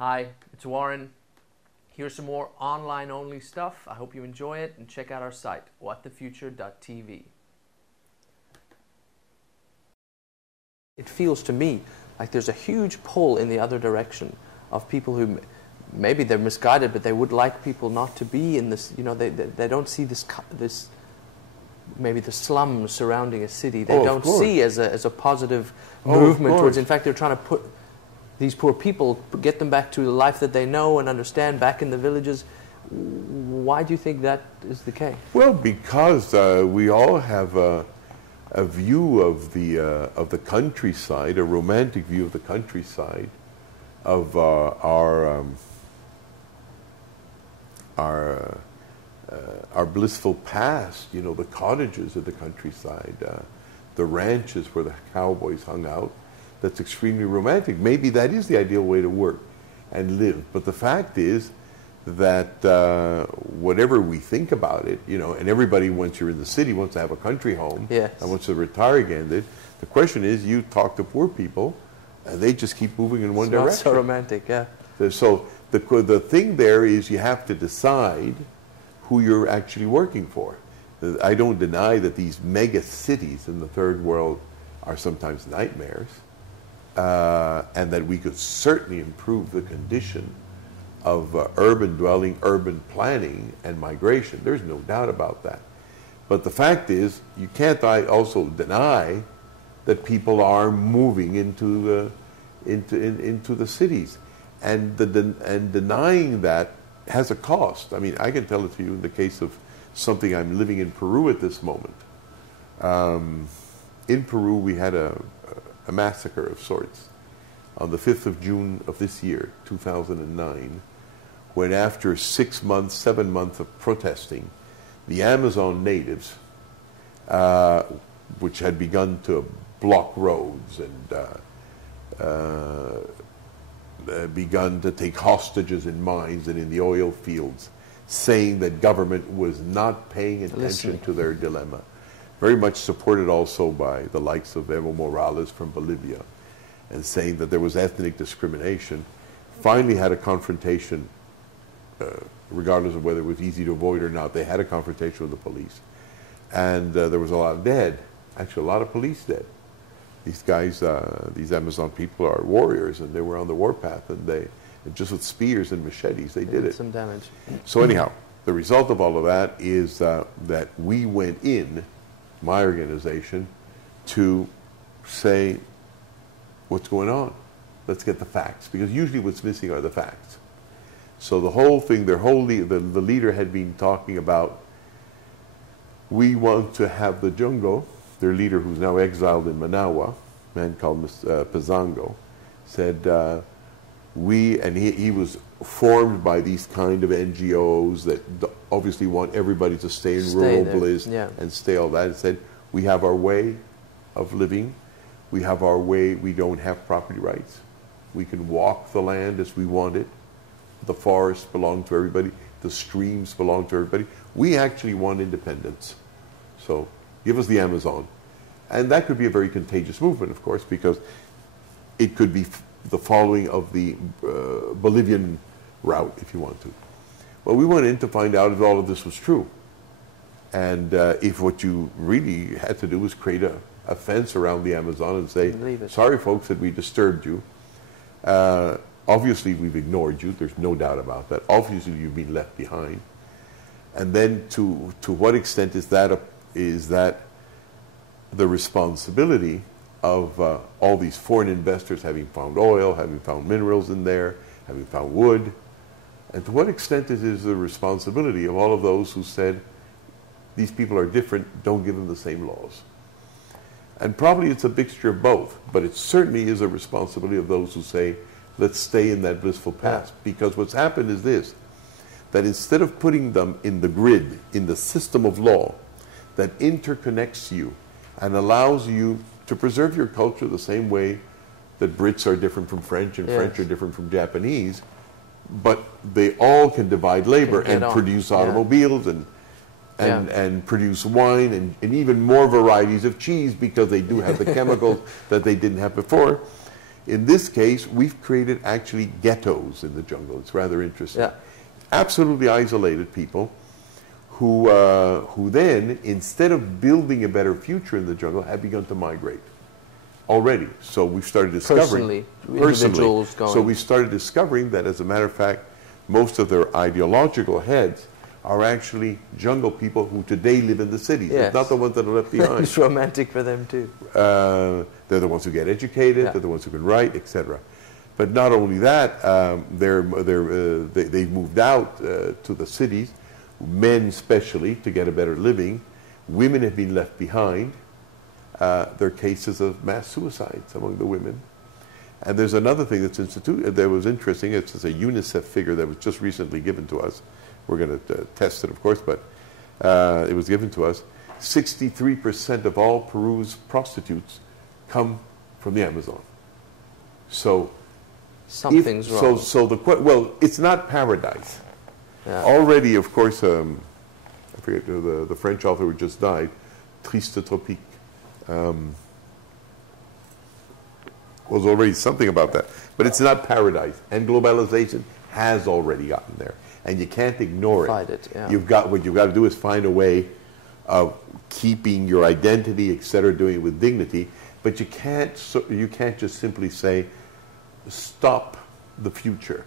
Hi, it's Warren. Here's some more online-only stuff. I hope you enjoy it, and check out our site, whatthefuture.tv. It feels to me like there's a huge pull in the other direction of people who maybe they're misguided, but they would like people not to be in this, you know, they don't see this maybe the slums surrounding a city. They don't see as a positive movement towards. In fact, they're trying to put these poor people, get them back to the life that they know and understand back in the villages. Why do you think that is the case? Well, because we all have a view of the countryside, a romantic view of the countryside, of our blissful past. You know, the cottages of the countryside, the ranches where the cowboys hung out. That's extremely romantic. Maybe that is the ideal way to work and live. But the fact is that whatever we think about it, you know, and everybody, once you're in the city, wants to have a country home and wants to retire again. The question is, you talk to poor people, and they just keep moving in one direction. Not so romantic, yeah. So the thing there is you have to decide who you're actually working for. I don't deny that these mega cities in the third world are sometimes nightmares. And that we could certainly improve the condition of urban dwelling, urban planning, and migration. There's no doubt about that. But the fact is, you can't also deny that people are moving into the cities, and denying that has a cost. I mean, I can tell it to you in the case of something I'm living in Peru at this moment. In Peru, we had a massacre of sorts on the 5th of June of this year, 2009, when after 7 months of protesting, the Amazon natives, which had begun to block roads and begun to take hostages in mines and in the oil fields, saying that government was not paying attention to their dilemma. Very much supported also by the likes of Evo Morales from Bolivia, and saying that there was ethnic discrimination, finally had a confrontation, regardless of whether it was easy to avoid or not. They had a confrontation with the police. And there was a lot of dead, actually a lot of police dead. These guys, these Amazon people are warriors, and they were on the warpath, and just with spears and machetes, they did it. Some damage. So anyhow, the result of all of that is that we went in, my organization, to say, what's going on? Let's get the facts, because usually what's missing are the facts. So the whole thing, the leader had been talking about, we want to have the Jungo, their leader who's now exiled in Managua, a man called Pizango, said, he was formed by these kind of NGOs that obviously want everybody to stay in rural bliss and stay all that. It said, we have our way of living. We have our way. We don't have property rights. We can walk the land as we want it. The forests belong to everybody. The streams belong to everybody. We actually want independence. So give us the Amazon. And that could be a very contagious movement, of course, because it could be the following of the Bolivian route, if you want to. Well, we went in to find out if all of this was true. And if what you really had to do was create a fence around the Amazon and say, sorry folks that we disturbed you. Obviously we've ignored you, there's no doubt about that. Obviously you've been left behind. And then to what extent is that the responsibility of all these foreign investors having found oil, having found minerals in there, having found wood? And to what extent is the responsibility of all of those who said, these people are different, don't give them the same laws? And probably it's a mixture of both, but it certainly is a responsibility of those who say, let's stay in that blissful past. Because what's happened is this, that instead of putting them in the grid, in the system of law that interconnects you and allows you to preserve your culture the same way that Brits are different from French and French are different from Japanese, but they all can divide labor and produce automobiles and produce wine and even more varieties of cheese, because they do have the chemicals that they didn't have before. In this case, we've created actually ghettos in the jungle. It's rather interesting. Yeah. Absolutely isolated people who then, instead of building a better future in the jungle, have begun to migrate already. So we've started discovering... Individuals going. So we started discovering that, as a matter of fact, most of their ideological heads are actually jungle people who today live in the cities. Yes. It's not the ones that are left behind. It's romantic for them too. They're the ones who get educated, Yeah. they're the ones who can write, etc. But not only that, they've moved out to the cities, men especially, to get a better living. Women have been left behind. There are cases of mass suicides among the women. And there's another thing that was interesting. It's a UNICEF figure that was just recently given to us. We're going to test it, of course, but it was given to us. 63% of all Peru's prostitutes come from the Amazon. So something's wrong. Well, it's not paradise. Yeah. Already, of course, I forget the French author who just died, Triste Tropique, was already something about that. But it's not paradise, and globalization has already gotten there, and you can't ignore it. Yeah. What you've got to do is find a way of keeping your identity, etc., doing it with dignity. But you can't just simply say, stop the future.